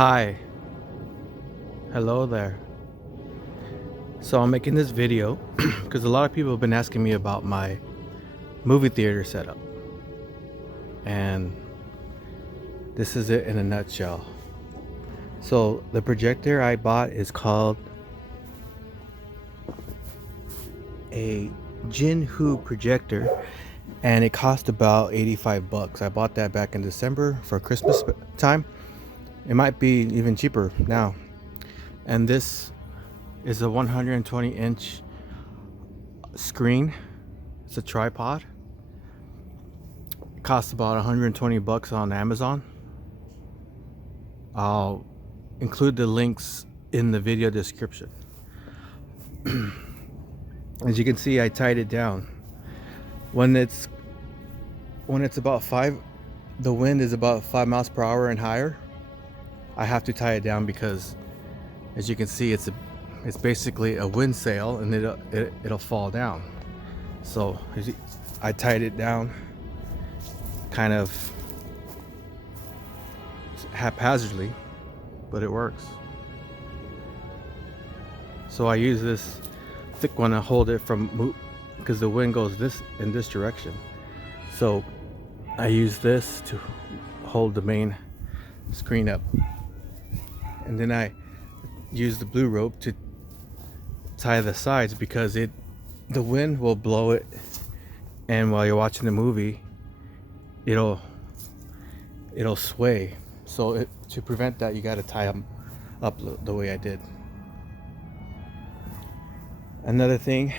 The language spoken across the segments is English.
Hi, hello there. So I'm making this video because a lot of people have been asking me about my movie theater setup, and this is it in a nutshell. So the projector I bought is called a Jinhu projector, and it cost about 85 bucks. I bought that back in December for Christmas time. It might be even cheaper now. And this is a 120-inch screen. It's a tripod. It costs about 120 bucks on Amazon. I'll include the links in the video description. As you can see, I tied it down. When it's about the wind is about 5 miles per hour and higher, I have to tie it down because, as you can see, it's basically a wind sail, and it'll fall down. So I tied it down kind of haphazardly, but it works. So I use this thick one to hold it from, because the wind goes in this direction. So I use this to hold the main screen up, and then I use the blue rope to tie the sides because the wind will blow it, and while you're watching the movie, it'll sway. So to prevent that, you got to tie them up the way I did. Another thing,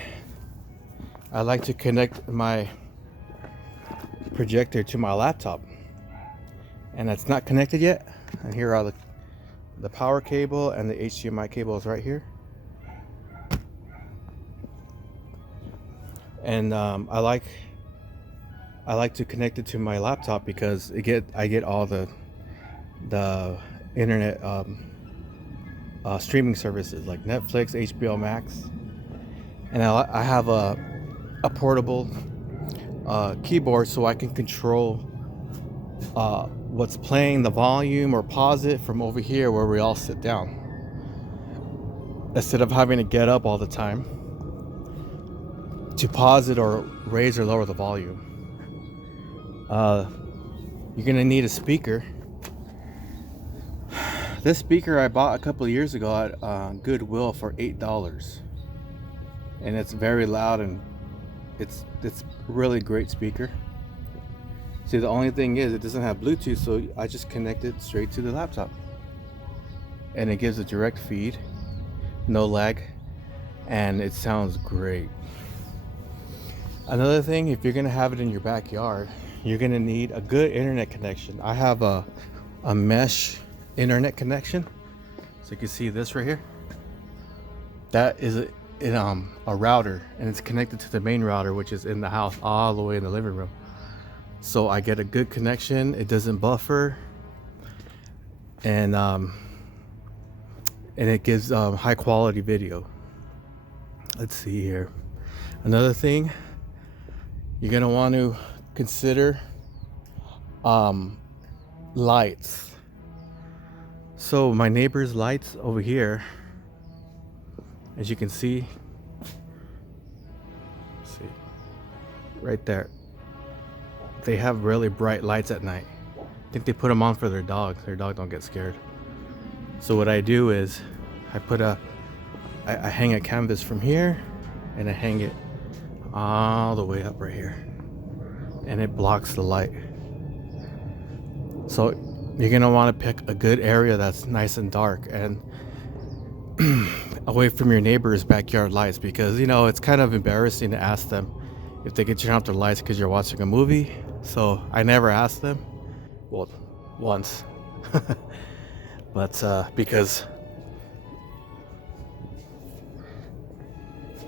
I like to connect my projector to my laptop, and that's not connected yet. And here are the power cable and the HDMI cable is right here. And I like to connect it to my laptop because I get all the internet streaming services like Netflix, HBO Max, and I have a portable keyboard so I can control what's playing, the volume, or pause it from over here where we all sit down, instead of having to get up all the time to pause it or raise or lower the volume. You're gonna need a speaker. This speaker I bought a couple of years ago at Goodwill for $8, and it's very loud, and it's really great speaker. See, the only thing is it doesn't have Bluetooth, so I just connect it straight to the laptop, and it gives a direct feed, no lag, and it sounds great. Another thing, if you're gonna have it in your backyard, you're gonna need a good internet connection. I have a mesh internet connection, so you can see this right here. That is a router, and it's connected to the main router, which is in the house all the way in the living room. So I get a good connection. It doesn't buffer, and it gives high quality video. Let's see here. Another thing, you're gonna want to consider lights. So my neighbor's lights over here, as you can see right there, they have really bright lights at night. I think they put them on for their dog. Their dog don't get scared. So what I do is I hang a canvas from here, and I hang it all the way up right here, and it blocks the light. So you're gonna want to pick a good area that's nice and dark and away from your neighbor's backyard lights, because it's kind of embarrassing to ask them if they can turn off their lights because you're watching a movie. So I never ask them. Well, once. But because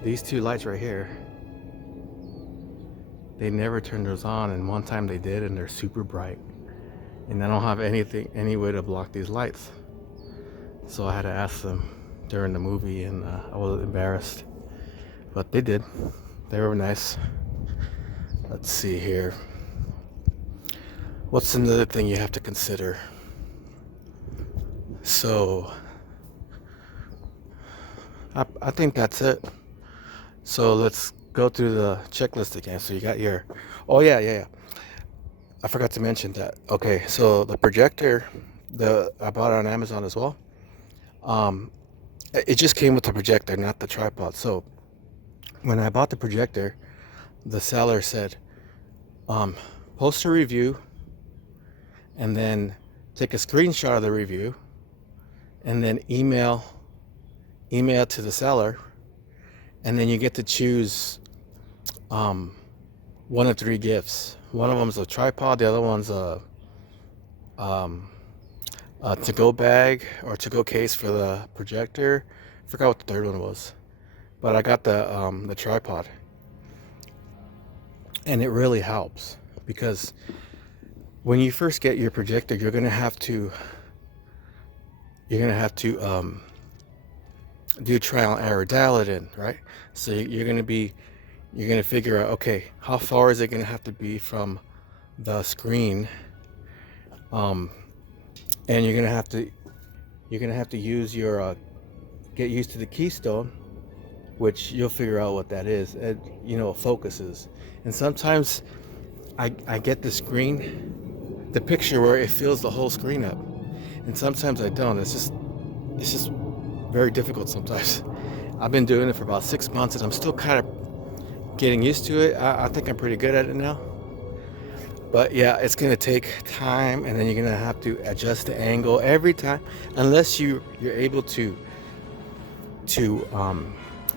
these two lights right here, they never turn those on, and one time they did, and they're super bright, and I don't have any way to block these lights. So I had to ask them during the movie, and I was embarrassed, but they did. They were nice. Let's see here. What's another thing you have to consider? So I think that's it. So let's go through the checklist again. So you got your, oh yeah. I forgot to mention that. Okay, so the projector, I bought it on Amazon as well. Um, it just came with the projector, not the tripod. So when I bought the projector, the seller said, um, post a review and then take a screenshot of the review and then email to the seller, and then you get to choose um, one of three gifts. One of them's a tripod, the other one's um, a to-go bag or to-go case for the projector. I forgot what the third one was, but I got the tripod, and it really helps because when you first get your projector, you're gonna have to do trial and error, dial it in, right? So you're gonna figure out, okay, how far is it gonna have to be from the screen, um, and you're gonna have to use your get used to the keystone, which you'll figure out what that is. Focuses, and sometimes I get the picture where it fills the whole screen up, and sometimes I don't. It's just very difficult sometimes. I've been doing it for about 6 months, and I'm still kind of getting used to it. I think I'm pretty good at it now. But yeah, it's gonna take time, and then you're gonna have to adjust the angle every time, unless you're able to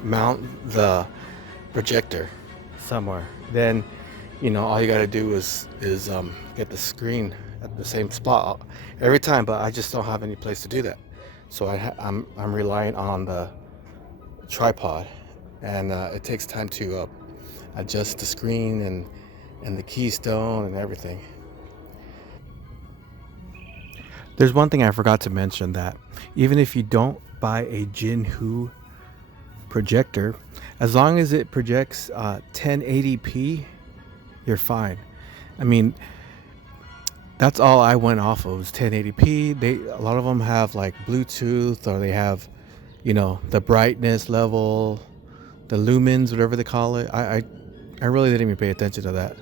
mount the projector somewhere. Then all you gotta do is get the screen at the same spot every time. But I just don't have any place to do that, so I'm relying on the tripod, and it takes time to adjust the screen and the keystone and everything. There's one thing I forgot to mention, that even if you don't buy a Jinhu projector, as long as it projects 1080p, you're fine. I mean, that's all I went off of was 1080p. A lot of them have like Bluetooth, or they have, the brightness level, the lumens, whatever they call it. I really didn't even pay attention to that.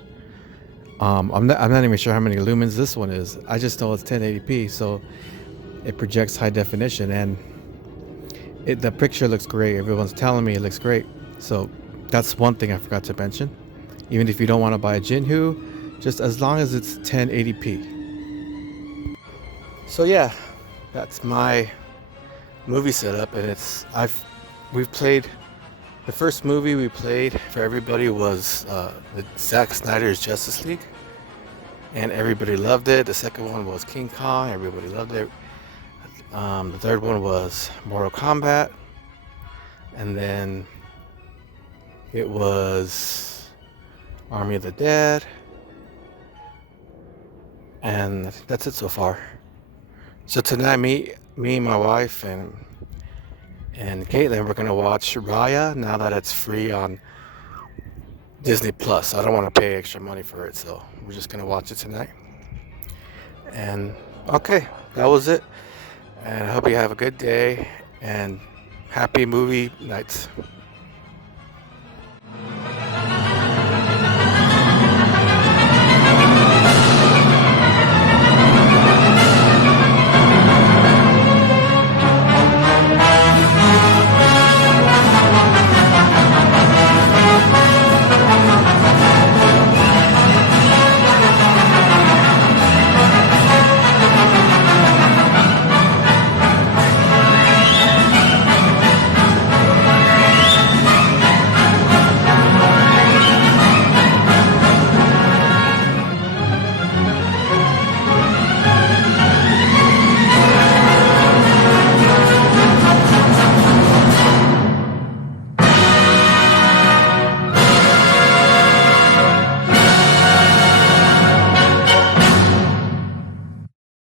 I'm not even sure how many lumens this one is. I just know it's 1080p, so it projects high definition, and the picture looks great. Everyone's telling me it looks great. So that's one thing I forgot to mention. Even if you don't want to buy a Jinhu, just as long as it's 1080p. So yeah, that's my movie setup, and we've played. The first movie we played for everybody was the Zack Snyder's Justice League, and everybody loved it. The second one was King Kong, everybody loved it. The third one was Mortal Kombat, and then it was Army of the Dead, and that's it so far. So tonight, me, my wife, and Caitlin, we're gonna watch Raya now that it's free on Disney Plus. I don't want to pay extra money for it, so we're just gonna watch it tonight. And okay, that was it. And I hope you have a good day and happy movie nights.